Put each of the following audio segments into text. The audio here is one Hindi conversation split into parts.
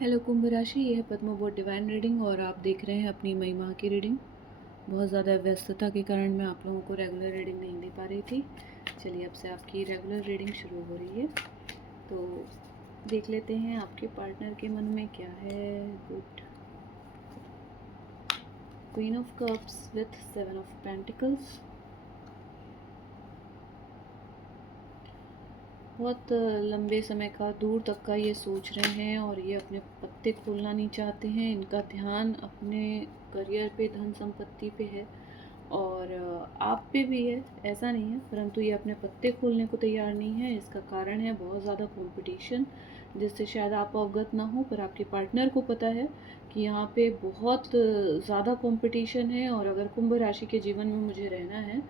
हेलो कुंभ राशि, ये है पद्मोबोट डिवाइन रीडिंग और आप देख रहे हैं अपनी मई माह की रीडिंग। बहुत ज़्यादा व्यस्तता के कारण मैं आप लोगों को रेगुलर रीडिंग नहीं दे पा रही थी। चलिए अब से आपकी रेगुलर रीडिंग शुरू हो रही है, तो देख लेते हैं आपके पार्टनर के मन में क्या है। Good. Queen of cups with 7 of pentacles. बहुत लंबे समय का, दूर तक का ये सोच रहे हैं और ये अपने पत्ते खोलना नहीं चाहते हैं। इनका ध्यान अपने करियर पे, धन संपत्ति पे है और आप पे भी है, ऐसा नहीं है, परंतु ये अपने पत्ते खोलने को तैयार नहीं है। इसका कारण है बहुत ज़्यादा कंपटीशन, जिससे शायद आप अवगत ना हो, पर आपके पार्टनर को पता है कि यहाँ पे बहुत ज़्यादा कंपटीशन है। और अगर कुंभ राशि के जीवन में मुझे रहना है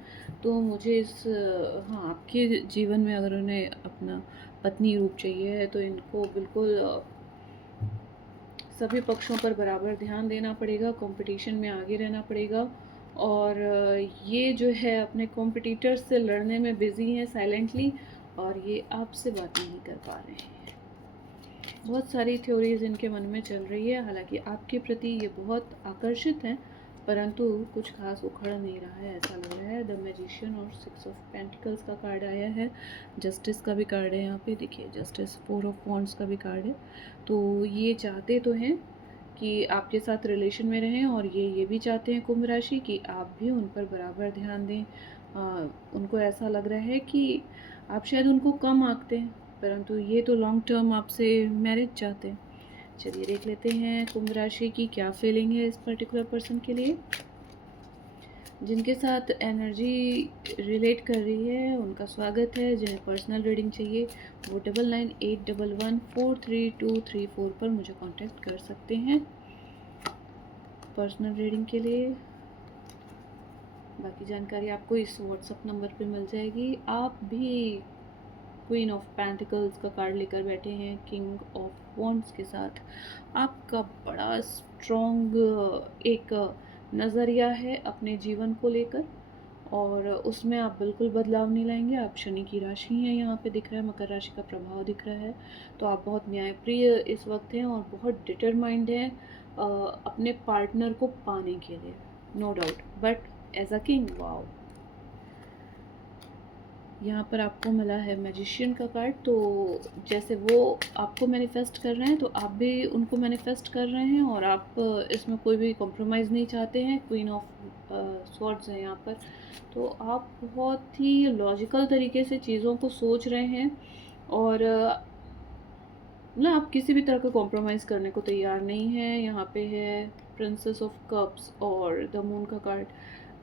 तो मुझे हाँ, आपके जीवन में अगर उन्हें अपना पत्नी रूप चाहिए है तो इनको बिल्कुल सभी पक्षों पर बराबर ध्यान देना पड़ेगा, कंपटीशन में आगे रहना पड़ेगा। और ये जो है अपने कॉम्पिटिटर्स से लड़ने में बिजी हैं साइलेंटली, और ये आपसे बात नहीं कर पा रहे हैं। बहुत सारी थ्योरीज इनके मन में चल रही है, हालांकि आपके प्रति ये बहुत आकर्षित हैं, परंतु कुछ खास उखड़ नहीं रहा है, ऐसा लग रहा है। द मैजिशियन और 6 ऑफ पेंटिकल्स का कार्ड आया है, जस्टिस का भी कार्ड है यहाँ पे, देखिए जस्टिस, 4 ऑफ वॉन्ड्स का भी कार्ड है। तो ये चाहते तो हैं कि आपके साथ रिलेशन में रहें, और ये भी चाहते हैं कुंभ राशि कि आप भी उन पर बराबर ध्यान दें। उनको ऐसा लग रहा है कि आप शायद उनको कम आंकते हैं, परंतु ये तो लॉन्ग टर्म आपसे मैरिज चाहते हैं। चलिए देख लेते हैं कुंभ राशि की क्या फीलिंग है इस पर्टिकुलर पर्सन के लिए। जिनके साथ एनर्जी रिलेट कर रही है उनका स्वागत है। जिन्हें पर्सनल रीडिंग चाहिए वो 998111432234 पर मुझे कांटेक्ट कर सकते हैं पर्सनल रीडिंग के लिए। बाकी जानकारी आपको इस व्हाट्सएप नंबर पे मिल जाएगी। आप भी क्वीन ऑफ पेंटिकल्स का कार्ड लेकर बैठे हैं किंग ऑफ वॉन्ड्स के साथ। आपका बड़ा स्ट्रॉन्ग एक नज़रिया है अपने जीवन को लेकर, और उसमें आप बिल्कुल बदलाव नहीं लाएंगे। आप शनि की राशि हैं, यहाँ पे दिख रहा है, मकर राशि का प्रभाव दिख रहा है। तो आप बहुत न्यायप्रिय इस वक्त हैं और बहुत डिटरमाइंड हैं अपने पार्टनर को पाने के लिए, no doubt. But as a king, wow, यहाँ पर आपको मिला है मैजिशियन का कार्ड। तो जैसे वो आपको मैनिफेस्ट कर रहे हैं तो आप भी उनको मैनिफेस्ट कर रहे हैं, और आप इसमें कोई भी कॉम्प्रोमाइज़ नहीं चाहते हैं। क्वीन ऑफ स्वॉर्ड्स है यहाँ पर, तो आप बहुत ही लॉजिकल तरीके से चीज़ों को सोच रहे हैं, और ना आप किसी भी तरह का कॉम्प्रोमाइज़ करने को तैयार नहीं हैं। यहाँ पे है प्रिंसेस ऑफ कप्स और द मून का कार्ड।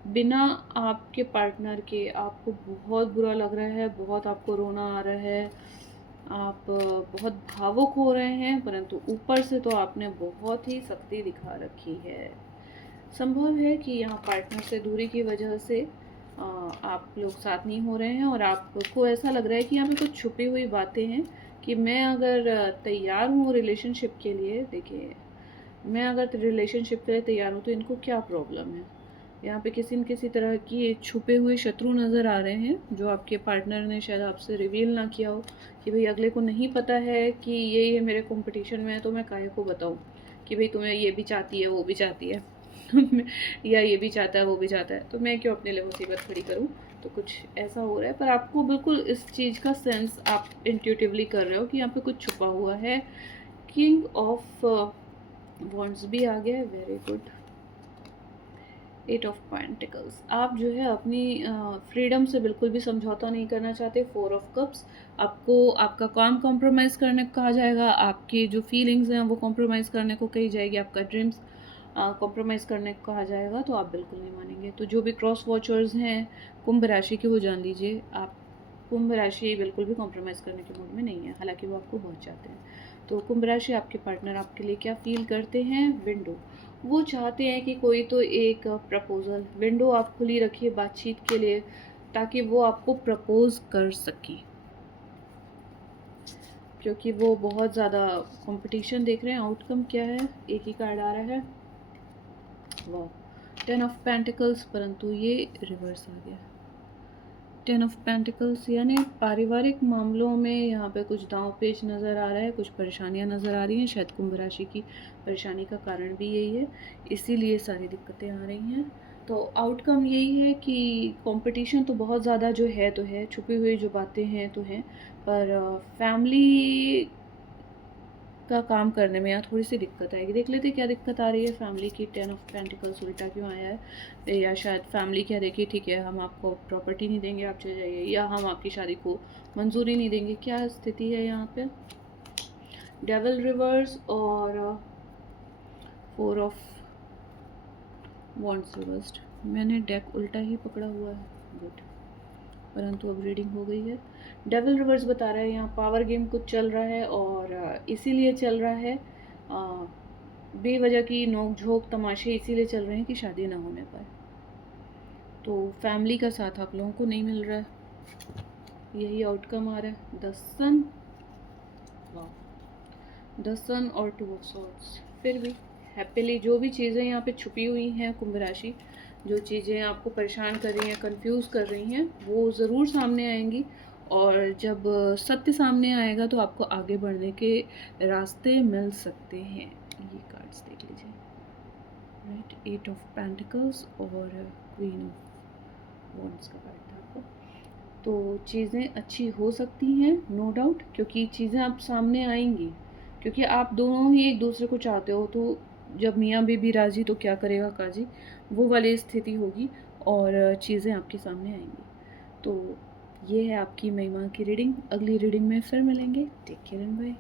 बिना आपके पार्टनर के आपको बहुत बुरा लग रहा है, बहुत आपको रोना आ रहा है, आप बहुत भावुक हो रहे हैं, परंतु ऊपर से तो आपने बहुत ही सख्ती दिखा रखी है। संभव है कि यहाँ पार्टनर से दूरी की वजह से आप लोग साथ नहीं हो रहे हैं, और आपको ऐसा लग रहा है कि यहाँ पे कुछ छुपी हुई बातें हैं कि मैं अगर तैयार हूँ रिलेशनशिप के लिए, देखिए मैं अगर रिलेशनशिप के लिए तैयार हूँ तो इनको क्या प्रॉब्लम है। यहाँ पे किसी न किसी तरह की छुपे हुए शत्रु नज़र आ रहे हैं, जो आपके पार्टनर ने शायद आपसे रिवील ना किया हो, कि भाई अगले को नहीं पता है कि ये मेरे कंपटीशन में है, तो मैं काहे को बताऊँ कि भाई तुम्हें ये भी चाहती है, वो भी चाहती है या ये भी चाहता है, वो भी चाहता है, तो मैं क्यों अपने लिए मुसीबत खड़ी करूँ। तो कुछ ऐसा हो रहा है, पर आपको बिल्कुल इस चीज़ का सेंस आप इंट्यूटिवली कर रहे हो कि यहाँ पे कुछ छुपा हुआ है। किंग ऑफ वॉन्ड्स भी आ गया है, वेरी गुड। 8 ऑफ पेंटिकल्स, आप जो है अपनी फ्रीडम से बिल्कुल भी समझौता नहीं करना चाहते। 4 ऑफ कप्स, आपको आपका काम कॉम्प्रोमाइज़ करने को कहा जाएगा, आपकी जो फीलिंग्स हैं वो कॉम्प्रोमाइज़ करने को कही जाएगी, आपका ड्रीम्स कॉम्प्रोमाइज़ करने को कहा जाएगा, तो आप बिल्कुल नहीं मानेंगे। तो जो भी क्रॉस वॉचर्स हैं कुंभ राशि के, वो जान लीजिए आप, कुंभ राशि बिल्कुल भी कॉम्प्रोमाइज़ करने के मूड में नहीं है, हालांकि वो आपको बहुत चाहते हैं। तो कुंभ राशि, आपके पार्टनर आपके लिए क्या फील करते हैं। विंडो, वो चाहते हैं कि कोई तो एक प्रपोज़ल, विंडो आप खुली रखिए बातचीत के लिए, ताकि वो आपको प्रपोज़ कर सकें, क्योंकि वो बहुत ज़्यादा कंपटीशन देख रहे हैं। आउटकम क्या है, एक ही कार्ड आ रहा है, वाह, 10 ऑफ पेंटिकल्स, परंतु ये रिवर्स आ गया। 10 ऑफ पेंटिकल्स, यानी पारिवारिक मामलों में यहाँ पे कुछ दांव पेच नज़र आ रहा है, कुछ परेशानियाँ नज़र आ रही हैं। शायद कुंभ राशि की परेशानी का कारण भी यही है, इसीलिए सारी दिक्कतें आ रही हैं। तो आउटकम यही है कि कंपटीशन तो बहुत ज़्यादा जो है तो है, छुपी हुई जो बातें हैं तो हैं, पर फैमिली का काम करने में यहाँ थोड़ी सी दिक्कत आएगी। देख लेते क्या दिक्कत आ रही है फैमिली की। 10 ऑफ पेंटिकल्स उल्टा क्यों आया है, या शायद फैमिली कह रही कि ठीक है हम आपको प्रॉपर्टी नहीं देंगे, आप चले जाइए, या हम आपकी शादी को मंजूरी नहीं देंगे। क्या स्थिति है यहाँ पे? डेविल रिवर्स और 4 ऑफ वॉन्ड्स रिवर्स्ड। मैंने डेक उल्टा ही पकड़ा हुआ है, गुड, परंतु अब रीडिंग हो गई है। डेविल रिवर्स बता रहा है यहाँ पावर गेम कुछ चल रहा है, और इसीलिए चल रहा है, बेवजह की नोक झोंक तमाशे इसीलिए चल रहे हैं कि शादी ना होने पाए। तो फैमिली का साथ आप लोगों को नहीं मिल रहा है, यही आउटकम आ रहा है। द सन, द सन और 2 ऑफ सॉर्ड्स। फिर भी हैप्पीली जो भी चीज़ें यहाँ पे छुपी हुई हैं कुंभ राशि, जो चीज़ें आपको परेशान कर रही हैं, कंफ्यूज कर रही हैं, वो ज़रूर सामने आएंगी। और जब सत्य सामने आएगा तो आपको आगे बढ़ने के रास्ते मिल सकते हैं। ये कार्ड्स देख लीजिए, राइट, 8 ऑफ पेंटिकल्स और क्वीन ऑफ वॉन्ड्स का कार्ड था आपको। तो चीज़ें अच्छी हो सकती हैं, नो डाउट, क्योंकि चीज़ें आप सामने आएंगी, क्योंकि आप दोनों ही एक दूसरे को चाहते हो। तो जब मियाँ बीबी राजी तो क्या करेगा काजी, वो वाली स्थिति होगी और चीज़ें आपके सामने आएंगी। तो ये है आपकी मई माह की रीडिंग। अगली रीडिंग में फिर मिलेंगे। Take care and bye.